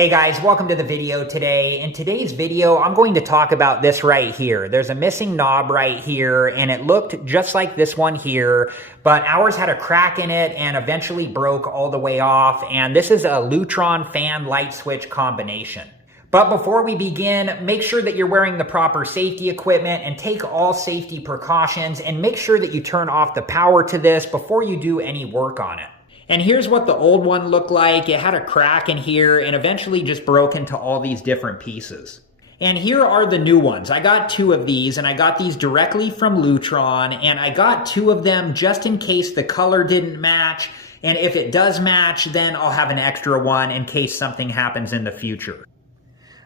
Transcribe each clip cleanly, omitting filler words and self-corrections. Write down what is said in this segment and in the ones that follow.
Hey guys, welcome to the video today. In today's video, I'm going to talk about this right here. There's a missing knob right here, and it looked just like this one here, but ours had a crack in it and eventually broke all the way off, and this is a Lutron fan light switch combination. But before we begin, make sure that you're wearing the proper safety equipment and take all safety precautions, and make sure that you turn off the power to this before you do any work on it. And here's what the old one looked like. It had a crack in here and eventually just broke into all these different pieces. And here are the new ones. I got two of these, and I got these directly from Lutron, and I got two of them just in case the color didn't match. And if it does match, then I'll have an extra one in case something happens in the future.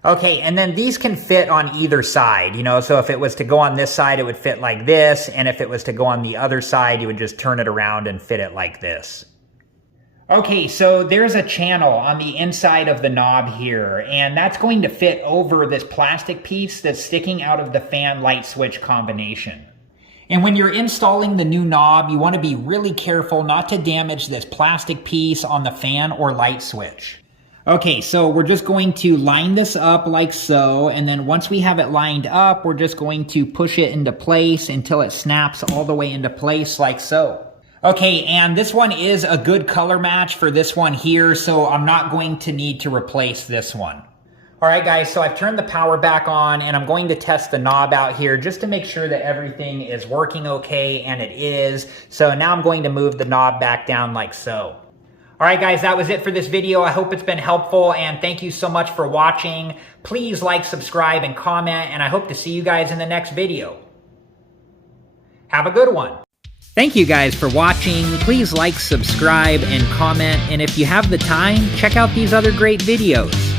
Okay, and then these can fit on either side, so if it was to go on this side, it would fit like this, and if it was to go on the other side, you would just turn it around and fit it like this. Okay, so there's a channel on the inside of the knob here, and that's going to fit over this plastic piece that's sticking out of the fan light switch combination. And when you're installing the new knob, you want to be really careful not to damage this plastic piece on the fan or light switch. Okay, so we're just going to line this up like so, and then once we have it lined up, we're just going to push it into place until it snaps all the way into place like so. Okay, and this one is a good color match for this one here, so I'm not going to need to replace this one. All right, guys, so I've turned the power back on, and I'm going to test the knob out here just to make sure that everything is working okay, and it is. So now I'm going to move the knob back down like so. All right, guys, that was it for this video. I hope it's been helpful, and thank you so much for watching. Please like, subscribe, and comment, and I hope to see you guys in the next video. Have a good one. Thank you guys for watching. Please like, subscribe, and comment, and if you have the time, check out these other great videos.